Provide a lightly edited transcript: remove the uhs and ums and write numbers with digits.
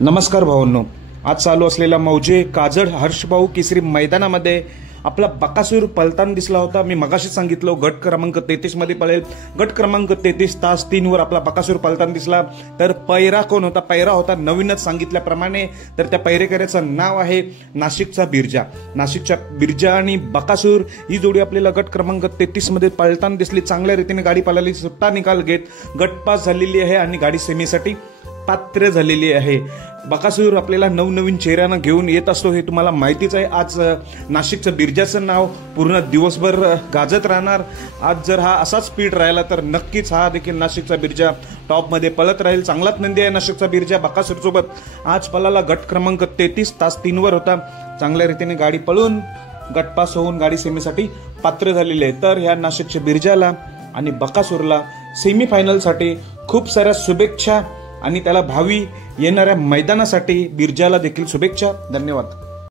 नमस्कार भावांनो, आज चालू असलेल्या मौजे काजड हर्षभाऊ केसरी मैदानामध्ये आपला बकासूर पलताना दिसला होता। मी मगाशी सांगितलं गट क्रमांक 33 मध्ये पळेल। गट क्रमांक 33 तास 3 वर आपला बकासूर पलताना दिसला। तर पैरा कोण होता? पैरा होता नवीनच सांगितल्याप्रमाणे, तर त्या पैरेकऱ्याचं नाव आहे नाशिकचा बिरजा। नाशिकच्या बिरजा आणि बकासूर ही जोडी आपल्याला गट क्रमांक 33 मध्ये पळताना दिसली। चांगल्या रीतीने गाडी पळाली, सुट्टा निकाल घेत गटपास झालेली आहे आणि गाडी सेमीसाठी पात्र झालेली आहे। बकासूर आपल्याला नवनवीन चेहऱ्यांना घेऊन येत असतो, हे तुम्हाला माहितीच आहे। आज नाशिकचं बिरजाचं नाव पूर्ण दिवसभर गाजत राहणार। आज जर हा असाच स्पीड राहिला तर नक्कीच हा देखील नाशिकचा बिरजा टॉप मध्ये पळत राहील। चांगलाच नंदी आहे नाशिकचा बिरजा बकासूर सोबत। आज पळाला गट क्रमांक 33 तास 3 वर होता। चांगल्या रीतीने गाडी पळून गटपास होऊन गाडी सेमीसाठी पात्र झालेली आहे। तर ह्या नाशिकच्या बिरजाला आणि बकासूरला सेमीफायनलसाठी खूप साऱ्या शुभेच्छा आणि त्याला भावी येणाऱ्या मैदानासाठी बिरजाला देखील शुभेच्छा। धन्यवाद।